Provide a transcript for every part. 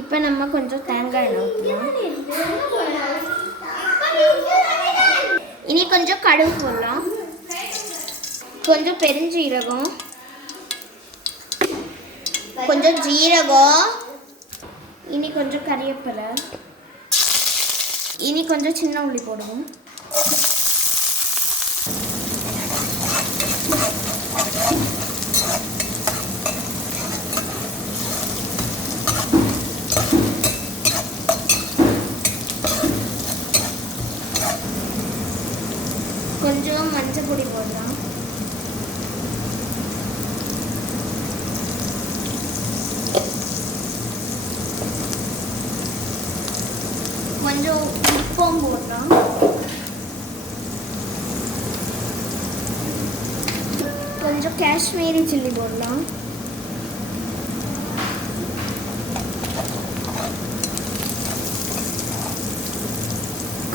இப்போ நம்ம கொஞ்சம் தேங்காய் எண்ணெய் ஊற்றலாம். இனி கொஞ்சம் கடுகு போடலாம், கொஞ்சம் பெருஞ்சீரகம், கொஞ்சம் ஜீரகம், இனி கொஞ்சம் கறிவேப்பிலை, இனி கொஞ்சம் சின்ன உள்ளி போடுவோம். கொஞ்சம் மஞ்சள் பொடி போடலாம், கொஞ்சம் உப்பும் போடலாம், கொஞ்சம் காஷ்மீரி சில்லி போடலாம்,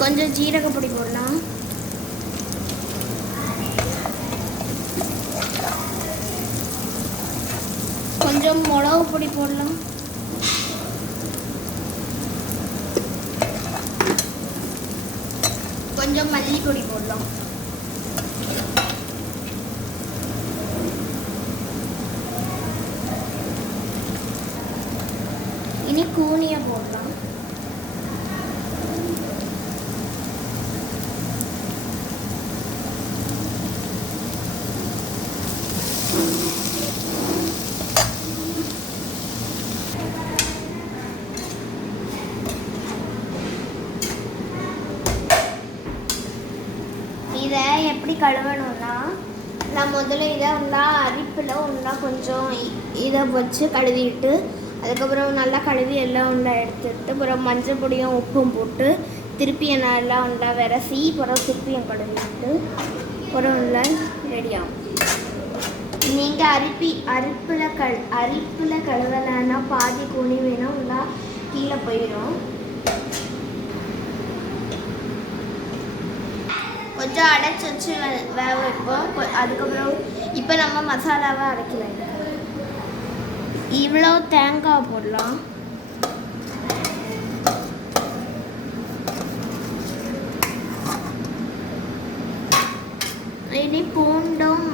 கொஞ்சம் ஜீரகப்பொடி போடலாம், கொஞ்சம் மிளகு பொடி போடலாம், கொஞ்சம் மல்லிப்பொடி போடலாம், இனி கூனியை போடலாம், இதை எப்படி கழுவணும்னா, நான் முதல்ல இதை அரிப்பில் கொஞ்சம் இதை வச்சு கழுவிட்டு, அதுக்கப்புறம் நல்லா கழுவி எல்லாம் எடுத்துட்டு, அப்புறம் மஞ்சள் பொடியும் உப்பும் போட்டு திருப்பி எல்லாம் விரசி அப்புறம் திருப்பியும் கழுவிட்டு அப்புறம் ரெடி ஆகும். நீங்கள் அரிப்பில் கழுவலைன்னா பாதி கூனி வேணும், கீழே போயிடும். கொஞ்சம் அடைச்சி வச்சு வேக வைப்போம். அதுக்கப்புறம் இப்போ நம்ம மசாலாவை அரைக்கலாம். இவ்வளோ தேங்காய் போடலாம், இனி பூண்டும்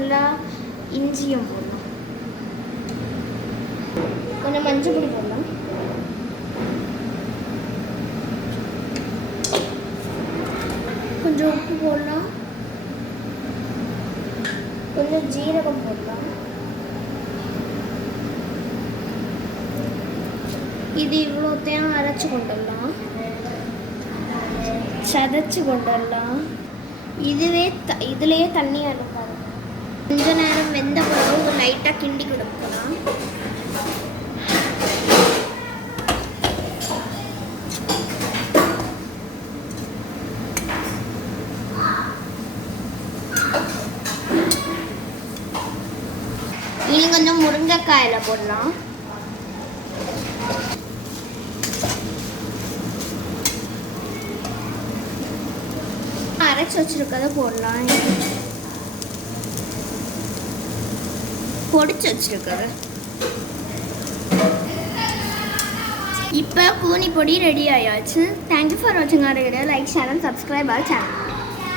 இல்லை இஞ்சியும் போடலாம், கொஞ்சம் மஞ்சள் பொடி போடலாம், கொஞ்சம் உப்பு போடலாம், கொஞ்சம் ஜீரகம் போடலாம். இது இவ்வளோத்தையும் அரைச்சி கொண்டுடலாம், சதைச்சி கொண்டுடலாம். இதுலேயே தண்ணி அரைப்பாங்க. கொஞ்ச நேரம் வெந்த பிறகு லைட்டாக கிண்டி கொடுக்கலாம். இனி கொஞ்சம் முருங்கைக்காயில் போடலாம், அரைச்சி வச்சிருக்கதை போடலாம், பொடிச்சு வச்சிருக்கத. இப்போ கூனி பொடி ரெடி ஆயாச்சு. தேங்க்யூ ஃபார் வாட்சிங் our video. Like, share and subscribe our channel.